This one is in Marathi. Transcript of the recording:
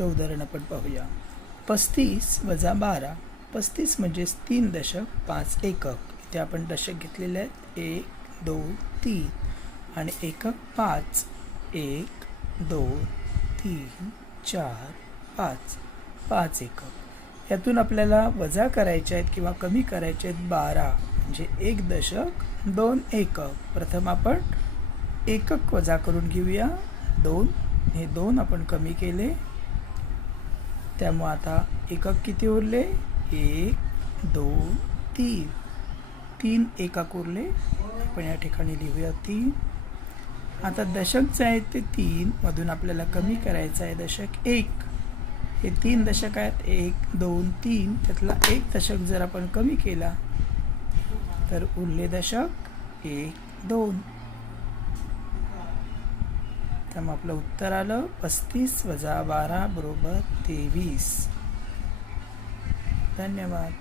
हे उदाहरण आपण पाहूया. पस्तीस वजा बारा. पस्तीस म्हणजेच तीन दशक पाच एकक. इथे आपण दशक घेतलेले आहेत. एक दोन तीन. आणि एकक पाच. एक दोन तीन चार पाच. पाच एकक. यातून आपल्याला वजा करायचे आहेत किंवा कमी करायचे आहेत बारा. म्हणजे एक दशक दोन एकक. प्रथम आपण एकक वजा करून घेऊया. दोन. हे दोन आपण कमी केले. त्यामुळं आता एकक किती उरले? एक दोन तीन. तीन एकक उरले. आपण या ठिकाणी लिहूया तीन. आता दशक जे आहेत ते तीन मधून आपल्याला कमी करायचं आहे दशक एक. हे तीन दशक आहेत. एक दोन तीन. त्यातला एक दशक जर आपण कमी केला तर उरले दशक एक दोन. त्यामुळे आपलं उत्तर आलं पस्तीस वजा बारा बरोबर तेवीस. धन्यवाद.